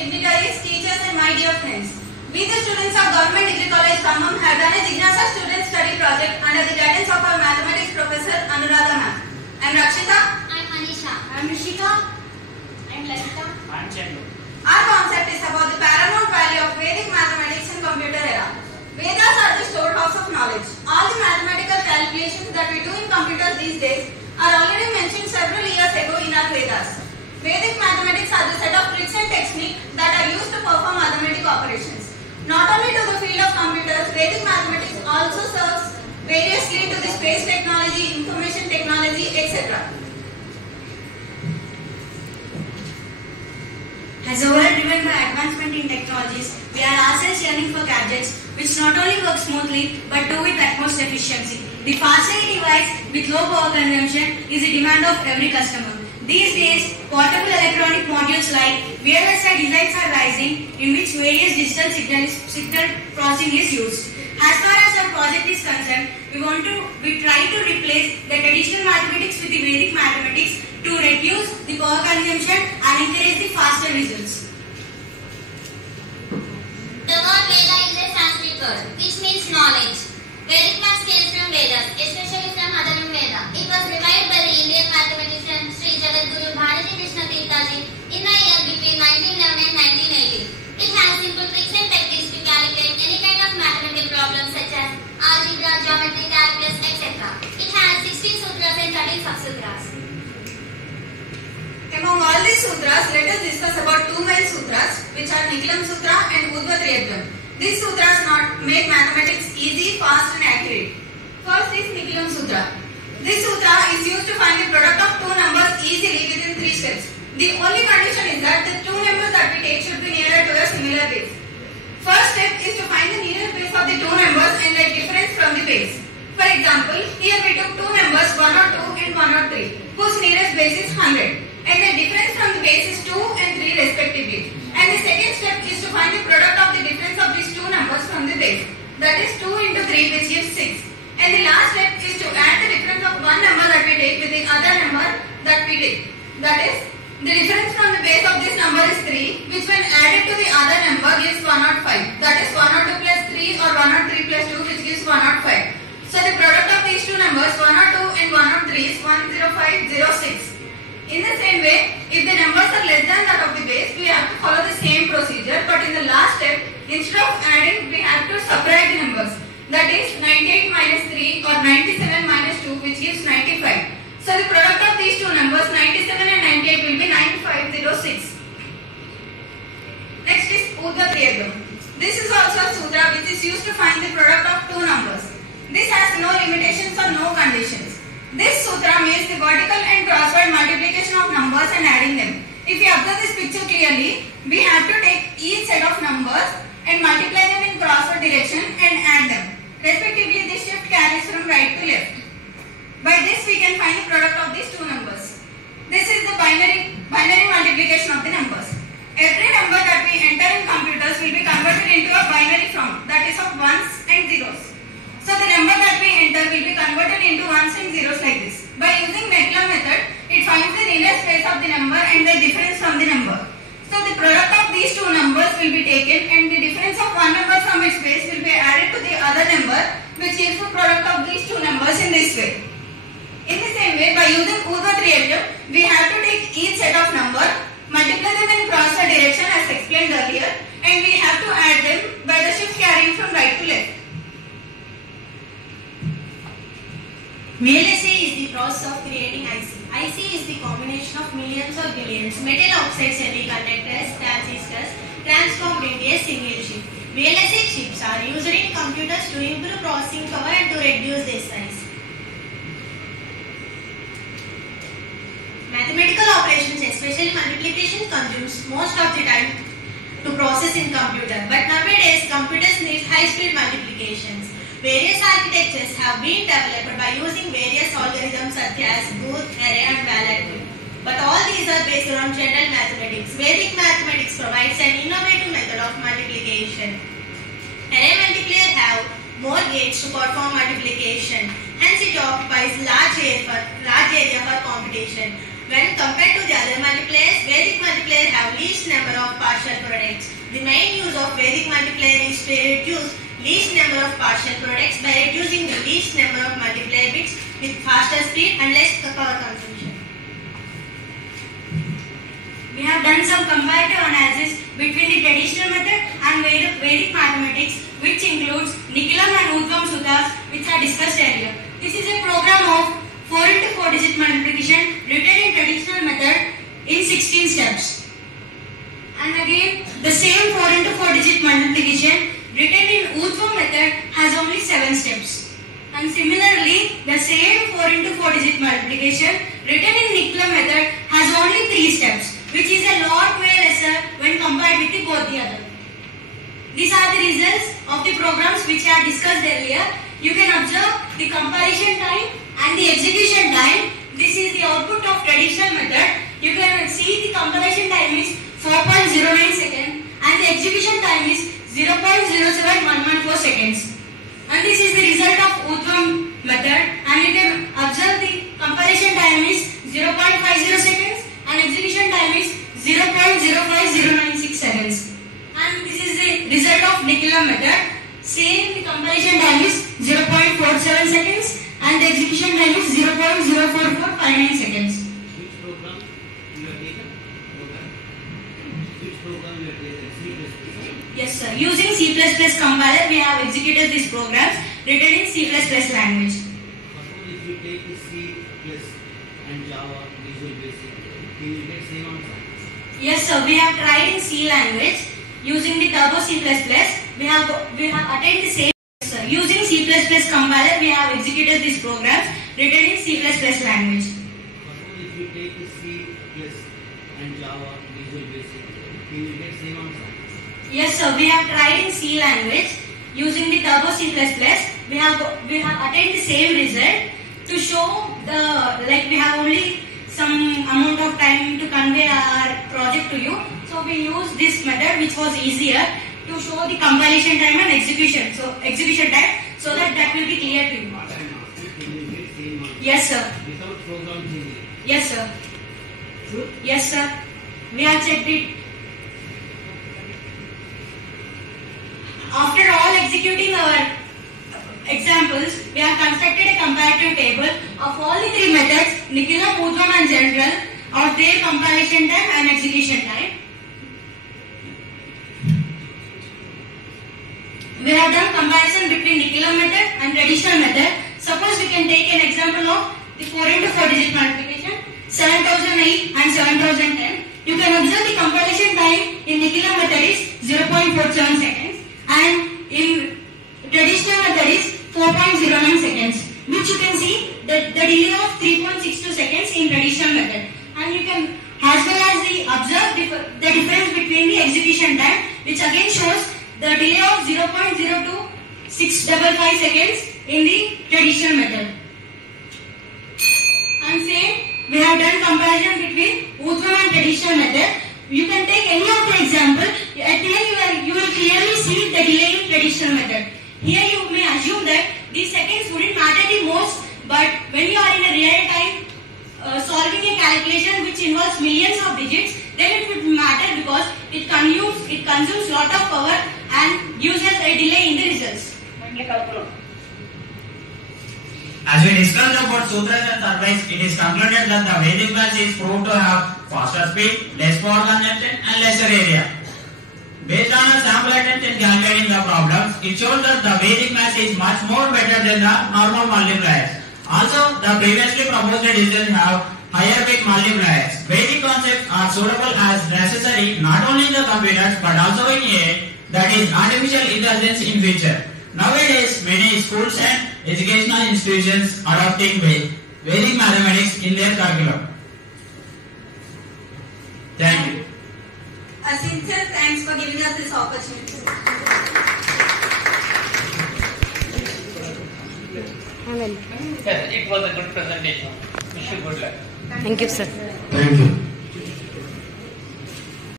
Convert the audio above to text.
dignitaries, teachers and my dear friends. We the students of Government Degree College Khammam have done a Jignasa student study project under the guidance of our mathematics professor Anuradha ma'am. I am Rakshita. I am Manisha. I am Rishika. I am Lalita. I am Chandu. Our concept is about the paramount value of Vedic mathematics and computer era. Vedas are the storehouse of knowledge. All the mathematical calculations that we do in computers these days are already mentioned several years ago in our Vedas. Vedic mathematics are the set of tricks and techniques that are used to perform arithmetic operations. Not only to the field of computers, Vedic mathematics also serves variously to the space technology, information technology, etc. As a world driven by advancement in technologies, we are ourselves yearning for gadgets which not only work smoothly but do with utmost efficiency. The faster it divides with low power consumption is the demand of every customer. These days, portable electronic modules like VLSI designs are rising, in which various digital signal processing is used. As far as our project is concerned, we try to replace the traditional mathematics with the Vedic mathematics to reduce the power consumption and encourage the faster results. The word Veda is a Sanskrit word which means knowledge. Vedic maths came from Vedas, especially from Atharva Veda. It was revived by the Indian mathematician Sri Jagadguru Bharati Krishna Tirthaji in the year between 1911 and 1918. It has simple tricks and techniques to calculate any kind of mathematical problems such as algebra, geometry, calculus, etc. It has 16 sutras and 13 subsutras. Among all these sutras, let us discuss about two main sutras, which are Niklam Sutra and Udva Triyakam. These sutras make mathematics easy, fast and accurate. First is Niklam Sutra. This sutra is used to find the product of two numbers easily within 3 steps. The only condition is that the two numbers that we take should be nearer to a similar base. First step is to find the nearest base of the two numbers and the difference from the base. For example, here we took two numbers 102 and 103, whose nearest base is 100. And the difference from the base is 2 and 3 respectively. And the second step is to find the product of the difference of these two numbers from the base. That is 2 into 3, which gives 6. And the last step is to add the difference of one number that we take with the other number that we take. That is, the difference from the base of this number is 3, which when added to the other number gives 105. That is 102 plus 3 or 103 plus 2, which gives 105. So the product of these two numbers 102 and 103 is 10506. In the same way, if the numbers are less than that of the base, we have to follow the same procedure, but in the last step, instead of adding, we have to subtract the numbers. That is 98 minus 3 or 97 minus 2, which gives 95. So the product of these two numbers, 97 and 98, will be 9506. Next is Udva Triyakam. This is also a sutra which is used to find the product of two numbers. This has no limitations or no conditions. This sutra makes the vertical and crossword multiplication of numbers and adding them. If you observe this picture clearly, we have to take each set of numbers and multiply them in crossword direction and add them. Respectively, this shift carries from right to left. By this, we can find the product of these two numbers. This is the binary multiplication of the numbers. Every number that we enter in computers will be converted into a binary form, that is of ones and zeros. So the number that we enter will be converted into ones and zeros like this. By using Niklam method, it finds the nearest base of the number and the difference from the number. So the product of these two numbers will be taken and the difference of one number from its base will be added to the other number, which gives the product of these two numbers in this way. In the same way, by using Udva Triyakam, we have to take each set of number, multiply them in crossword direction as explained earlier, and we have to add them by the shift carrying from right to left. VLSI is the process of creating IC. IC is the combination of millions or billions metal oxide semiconductors, transistors, transformed into a single chip. VLSI chips are used in computers to improve processing power and to reduce their size. Mathematical operations, especially multiplication, consumes most of the time to process in computer. But nowadays, computers need high-speed multiplications. Various architectures have been developed by using various algorithms such as Booth, array and Wallet. But all these are based on general mathematics. Vedic mathematics provides an innovative method of multiplication. Array multipliers have more gates to perform multiplication. Hence it occupies large area for computation. When compared to the other multipliers, Vedic multiplier have least number of partial products. The main use of Vedic multiplier is to reduce least number of partial products by reducing the least number of multiplier bits with faster speed and less power consumption. We have done some comparative analysis between the traditional method and Vedic mathematics, which includes Nikilam and Udvam sutras, which are discussed earlier. This is a program of 4 into 4 digit multiplication written in traditional method in 16 steps. And again, the same 4 into 4 digit multiplication written in Udvam method has only 7 steps. And similarly, the same 4 into 4 digit multiplication written in Nikilam method has only 3 steps, which is a lot way lesser when compared with both the other. These are the results of the programs which I discussed earlier. You can observe the comparison time and the execution time. This is the output of traditional method. You can see the comparison time is 4.09 seconds and the execution time is 0.07114 seconds. And this is the result of Udvam method, and you can observe the comparison time is 0.50 seconds and execution time is 0.05096 seconds. And this is the result of Nikilam method. Same, the comparison time is 0.47 seconds and the execution time is 0.04459 seconds. Which program you have taken? Which program you have taken? C++? Yes sir. Using C++ compiler, we have executed these programs written in C++ language. Suppose if you take the C++ and Java, Visual Basic, you will get same answer? Yes sir. We have tried in C language. Using the Turbo C++, we have attained the same. Sir. Using C++ compiler, we have executed these programs written in C++ language. Suppose if you take the C++ and Java, Visual Basic, you will get same answer? Yes sir, we have tried in C language. Using the Turbo C++, we have attained the same result. To show we have only some amount of time to convey our project to you. So we use this method, which was easier, to show the compilation time and execution time, so that will be clear to you. Yes sir. Without program changing? Yes sir. Sure? Yes sir. We have checked it. After all executing our examples, we have constructed a comparative table of all the 3 methods, Nikilam, Udvam and General, of their compilation time and execution time. We have done comparison between Nikilam method and traditional method. Suppose we can take an example of the 4 into 4 digit multiplication, 7008 and 7010. You can observe the compilation time in Nikilam method is 0.47 seconds and in traditional method is 4.09 seconds, which you can see the delay of 3.62 seconds in traditional method. And you can as well as observe the difference between the execution time, which again shows the delay of 0.02655 seconds in the traditional method. And same, we have done comparison between Udvam and traditional method. You can take any of the example. At the end, you will clearly see the delay in traditional method. Here you may assume that these seconds wouldn't matter the most, but when you are in a real time solving a calculation which involves millions of digits, then it would matter because it consumes lot of power and gives us a delay in the results. As we discussed about sutras and surveys, it is concluded that the Vedic math is proved to have faster speed, less power consumption and lesser area. Based on a sample attempt in calculating the problems, it shows that the Vedic math is much more better than the normal multipliers. Also, the previously proposed decisions have higher bit multipliers. Vedic concepts are suitable as necessary not only in the computers but also in AI, that is artificial intelligence in future. Nowadays, many schools and educational institutions are adopting Vedic mathematics in their curriculum. Thank you. A sincere thanks for giving us this opportunity. Yes, it was a good presentation. Wish you good luck. Thank you, sir.